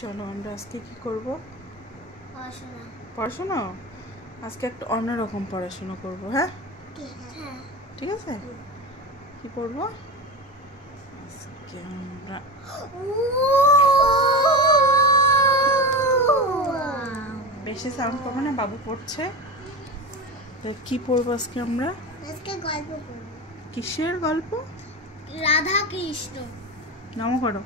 চলো আমরা আজকে কি করব? পড়াশোনা। পড়াশোনা? আজকে একটা অন্যরকম পড়াশোনা করব। হ্যাঁ, ঠিক আছে। কি পড়বো আজকে আমরা? বেশি সাউন্ড করবো না, বাবু পড়ছে। কি পড়বো আজকে আমরা? আজকে গল্প পড়ব। কিসের গল্প? রাধা কৃষ্ণ। নাম করো।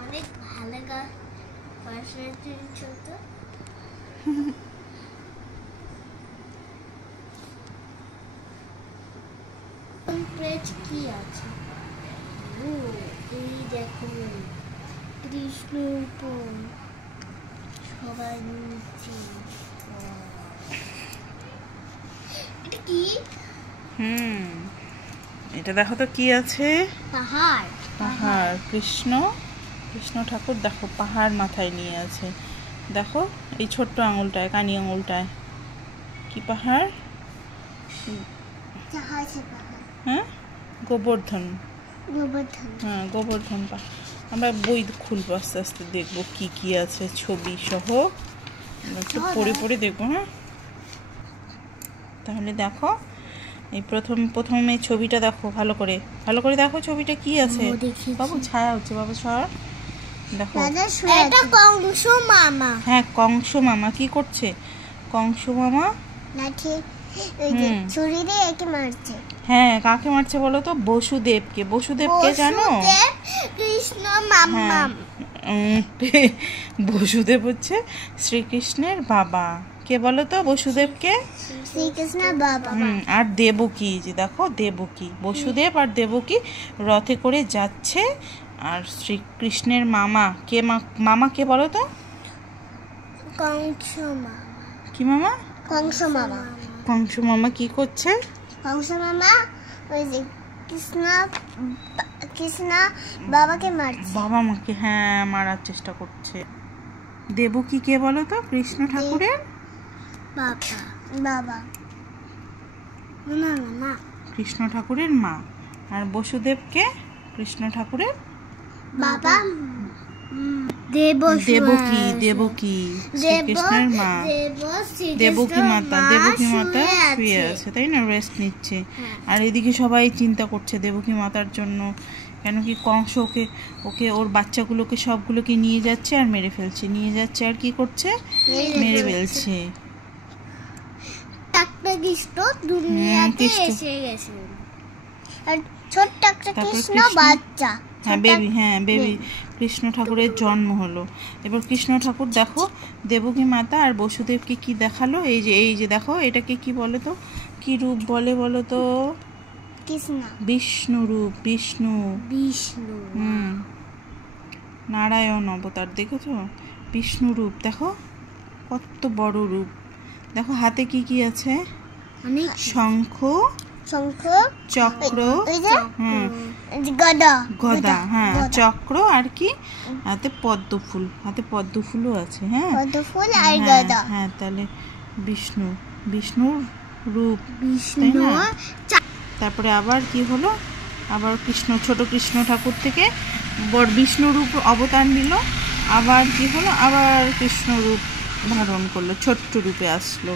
অনেক ভালো গান পড়াশোনার জন্য চলতো। পেজ কি আছে? এই দেখো কৃষ্ণ উপর সবাই নিচে। এটা কি? এটা দেখো তো কি আছে? পাহাড়। পাহাড়। কৃষ্ণ ঠাকুর দেখো পাহাড় মাথায় নিয়ে আছে। দেখো এই ছোট্ট আঙুলটায়, কানি আঙুলটায় কি পাহাড়? হ্যাঁ, গোবর্ধন। হ্যাঁ, গোবর্ধন পাহাড়। আমরা বই খুলবো, আস্তে আস্তে দেখবো কি কি আছে, ছবি সহ পড়ে পড়ে দেখবো। হ্যাঁ, তাহলে দেখো এই প্রথমে ছবিটা দেখো, ভালো করে দেখো ছবিটা কি আছে। বাবু ছায়া হচ্ছে, বাবু সর। দেখো এটা কংস মামা। হ্যাঁ, কংস মামা কি করছে? কংস মামা ছুরি দিয়ে একে মারছে। হ্যাঁ, কাকে মারছে বলো তো? বসুদেবকে জানো? কৃষ্ণ মামা। বসুদেব হচ্ছে শ্রীকৃষ্ণের বাবা। কে বলো তো বসুদেবকে? শ্রীকৃষ্ণের বাবা। আর দেবকী, যে দেখো দেবকী, বসুদেব আর দেবকী রথে করে যাচ্ছে। আর শ্রীকৃষ্ণের মামা কে? মামা কে বলো তো? কংস মামা। কি মামা? কংস মামা। কংস মামা কি করছে? কংস মামা ওই যে কৃষ্ণ বাবাকে মারছে। বাবা মাকে হ্যাঁ মারার চেষ্টা করছে। দেবকী কে বলো তো? কৃষ্ণ ঠাকুরের বাবা। না, কৃষ্ণ ঠাকুরের মা। আর বসুদেবকে কৃষ্ণ ঠাকুরের বাবা। দেবকী শ্রীকৃষ্ণের মা। দেবকী মাতা শুয়ে আছে, তাই না? রেস্ট নিচ্ছে। আর এদিকে সবাই চিন্তা করছে দেবকী মাতার জন্য। কেন কি কংস ওকে ওর বাচ্চাগুলোকে সবগুলোকে নিয়ে যাচ্ছে আর মেরে ফেলছে। আর কি করছে? মেরে ফেলছে। একটা কৃষ্ণ দুনিয়াতে এসে গেছে। আর ছোট্ট একটা কৃষ্ণ বাচ্চা। বেবি কৃষ্ণ ঠাকুরের জন্ম হলো। এবার কৃষ্ণ ঠাকুর দেখো দেবকী মাতা আর বসুদেবকে কি দেখালো? এই যে দেখো, এটাকে কি বলে তো? কি রূপ বলে বলো তো? বিষ্ণু রূপ। বিষ্ণু নারায়ণ অবতার, দেখেছো? বিষ্ণু রূপ দেখো, কত বড় রূপ। দেখো হাতে কি কি আছে? শঙ্খ, চক্র, গদা। হ্যাঁ, চক্র আর কি? হাতে পদ্ম ফুলও আছে। হ্যাঁ, পদ্মফুল আর গদা। হ্যাঁ, তাহলে বিষ্ণুর রূপ। তারপরে আবার কি হলো? আবার ছোট কৃষ্ণ ঠাকুর থেকে বড় বিষ্ণু রূপ অবতার নিল। আবার কি হলো? আবার কৃষ্ণ রূপ ধারণ করলো, ছোট্ট রূপে আসলো।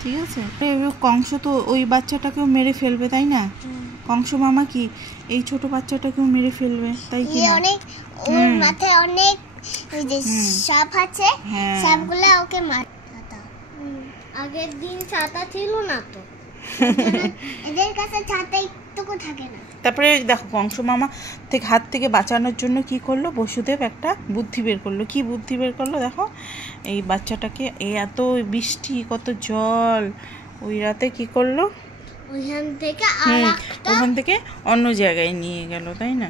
ঠিক আছে। কংস তো ওই বাচ্চাটাকেও মেরে ফেলবে, তাই না? কংস মামা কি এই ছোট বাচ্চাটাকেও মেরে ফেলবে, তাই কি? ওর মাথায় অনেক সাপ আছে, সাপগুলো ওকে মারতে। আগের দিন ছাতা ছিল না তো, এদের কাছে ছাতা একটুকু থাকে না। তারপরে দেখো কংস মামা হাত থেকে বাঁচানোর জন্য কি করলো? বসুদেব একটা বুদ্ধি বের করলো। কি বুদ্ধি বের করলো? দেখো এই বাচ্চাটাকে, এত বৃষ্টি, কত জল, ওই রাতে কি করলো? ওখান থেকে অন্য জায়গায় নিয়ে গেল, তাই না?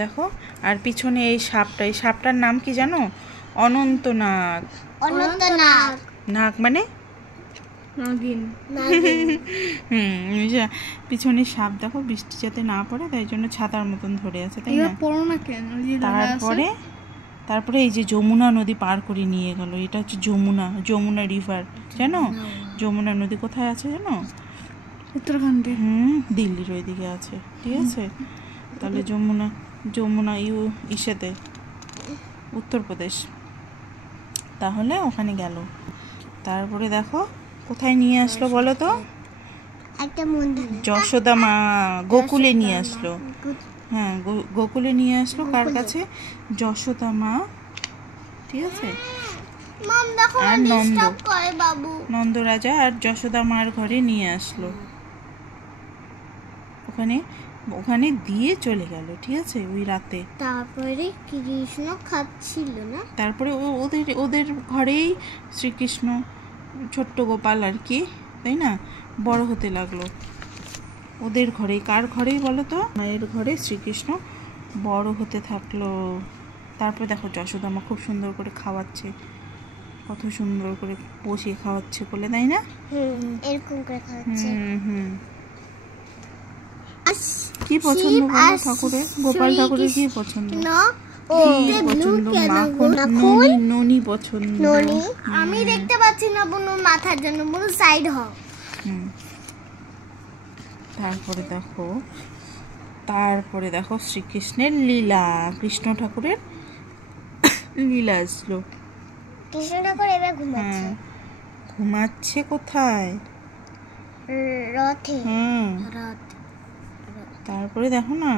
দেখো আর পিছনে এই সাপটার নাম কি জানো? অনন্তনাগ। নাগ মানে পিছনে সাপ। দেখো বৃষ্টি যাতে না পড়ে তাই জন্য ছাতার মতন ধরে আছে, তাই না? তারপরে এই যে যমুনা নদী পার করে নিয়ে গেল। এটা হচ্ছে যমুনা রিভার, জানো? যমুনা নদী কোথায় আছে জানো? উত্তরাখণ্ডে। দিল্লির ওইদিকে আছে, ঠিক আছে। তাহলে যমুনা ইসেতে উত্তরপ্রদেশ, তাহলে ওখানে গেল। তারপরে দেখো কোথায় নিয়ে আসলো বলো তো? একটা মন্দির, যশোদা মা গোকুলে নিয়ে আসলো। হ্যাঁ, গোকুলে নিয়ে আসলো। কার কাছে? যশোদা মা, ঠিক আছে। আর নন্দ রাজা আর যশোদা মার ঘরে নিয়ে আসলো। ওখানে দিয়ে চলে গেল, ঠিক আছে, ওই রাতে। তারপরে কৃষ্ণ খাচ্ছিল না, তারপরে ওদের ঘরেই শ্রীকৃষ্ণ, ছোট্ট গোপাল আর কি, তাই না, বড় হতে লাগলো ওদের ঘরেই। কার ঘরেই বলো তো? মায়ের ঘরে শ্রীকৃষ্ণ বড় হতে থাকলো। তারপরে দেখো যশোদা মা খুব সুন্দর করে খাওয়াচ্ছে, কত সুন্দর করে বসিয়ে খাওয়াচ্ছে বলে, তাই না? এরকম করে খাওয়াচ্ছে। কি পছন্দ বলো ঠাকুরের? গোপাল ঠাকুরের কি পছন্দ? ননি পছন্দ। আমি দেখতে পাচ্ছি না বুনু, মাথার জন্য বুনু সাইড হও। তারপরে দেখো শ্রীকৃষ্ণের লীলা, কৃষ্ণ ঠাকুরের লীলা আসলো। কৃষ্ণ ঠাকুর এবার ঘুমাচ্ছে কোথায়? রথে। তারপরে দেখো না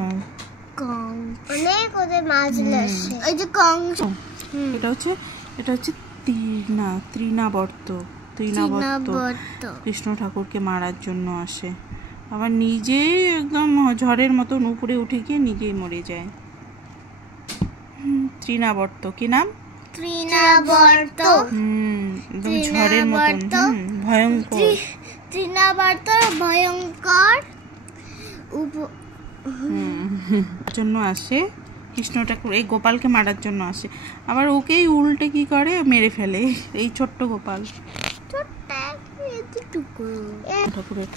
অনেক ওদের মাছ লাগছে, এই যে কংস। এটা হচ্ছে তৃণাবর্ত কৃষ্ণ ঠাকুরকে মারার জন্য আসে, আবার নিজেই একদম ঝড়ের মতন উপরে উঠে গিয়ে নিজেই মরে যায়। তৃণাবর্ত, কি নাম? তৃণাবর্ত। একদম ঝড়ের মতন ভয়ঙ্কর। তৃণাবর্ত ভয়ঙ্কর জন্য আসে কৃষ্ণ ঠাকুর, এই গোপালকে মারার জন্য আসে। আবার ওকেই উল্টে কি করে মেরে ফেলে এই ছোট্ট গোপাল। ঠাকুরের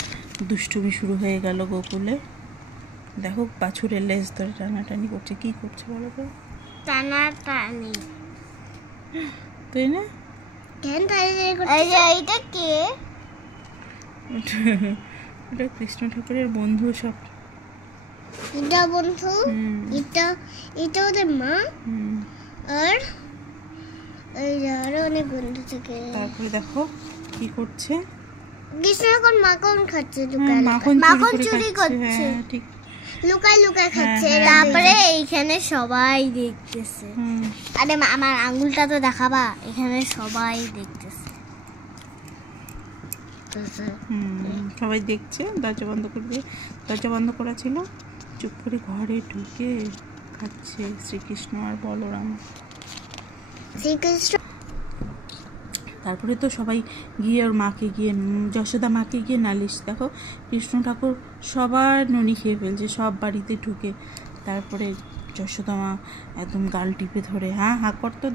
দুষ্টুমি শুরু হয়ে গেল গোকুলে। দেখো বাছুরের লেজ ধরে টানাটানি করছে। কি করছে বলো তো? টানাটানি, তাই না? এইটা কে? এটা কৃষ্ণ ঠাকুরের বন্ধু সব। এটা বন্ধু, এটা ওদের মা, আর আরো অনেক বন্ধু থেকে। তারপরে দেখো কি করছে, কৃষ্ণ এখন মাখন খাচ্ছে, মাখন চুরি করছে, ঠিক, লুকায় লুকায় খাচ্ছে। তারপরে এইখানে সবাই দেখতেছে। আরে আমার আঙ্গুলটা তো দেখাবা, এখানে সবাই দেখতেছে। সবাই দেখছে। দরজা বন্ধ করা ছিল। চুপ করে ঘরে ঢুকে খাচ্ছে শ্রীকৃষ্ণ আর বলরাম। তারপরে তো সবাই গিয়ে ওর মাকে গিয়ে, যশোদা মাকে গিয়ে নালিশ। দেখো কৃষ্ণ ঠাকুর সবার ননি খেয়ে ফেলছে, সব বাড়িতে ঢুকে। তারপরে যশোদা মা একদম গাল টিপে ধরে, হাঁ কর তো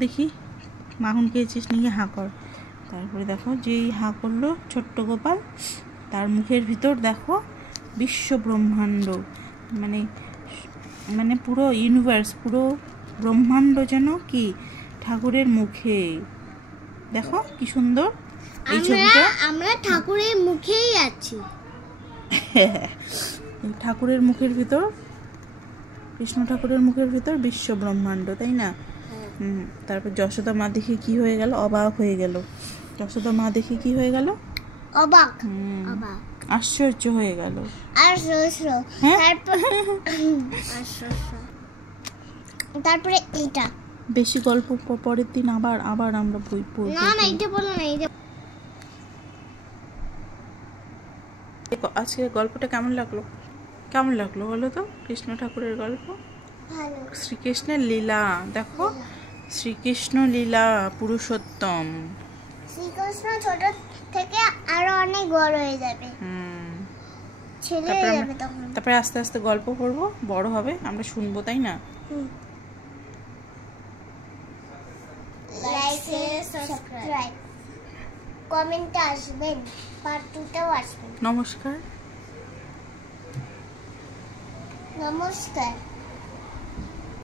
দেখি, মাখন খেয়েছিস নাকি, হাঁ কর। তারপরে দেখো যেই হাঁ করলো ছোট্ট গোপাল, তার মুখের ভিতর দেখো বিশ্ব ব্রহ্মাণ্ড, মানে পুরো ইউনিভার্স, পুরো ব্রহ্মাণ্ড যেন কি ঠাকুরের মুখে। দেখো কি সুন্দর এই ছবিটা। আমরা ঠাকুরের মুখেই আছি। ঠাকুরের মুখের ভিতর, কৃষ্ণ ঠাকুরের মুখের ভিতর বিশ্ব ব্রহ্মাণ্ড, তাই না? তারপর যশোদা মা দেখে কি হয়ে গেল? অবাক হয়ে গেল। যশোদা মা দেখে কি হয়ে গেল? অবাক, আশ্চর্য হয়ে গেল। তারপরে এইটা বেশি গল্প পরের দিন আবার আমরা বই পড়ব। না এইটা বলো না, এইটা। আজকে গল্পটা কেমন লাগলো বলো তো? কৃষ্ণ ঠাকুরের গল্প, ভালো। শ্রীকৃষ্ণের লীলা দেখো, শ্রীকৃষ্ণ লীলা পুরুষোত্তম। শ্রীকৃষ্ণ ছোট থেকে আরো অনেক বড় হয়ে যাবে, ছেলে হয়ে যাবে তখন। তারপরে আস্তে আস্তে গল্প পড়বো, বড় হবে, আমরা শুনবো, তাই না? লাইক সাবস্ক্রাইব, কমেন্টে আসবেন, পার্ট 2-তেও আসবেন। নমস্কার।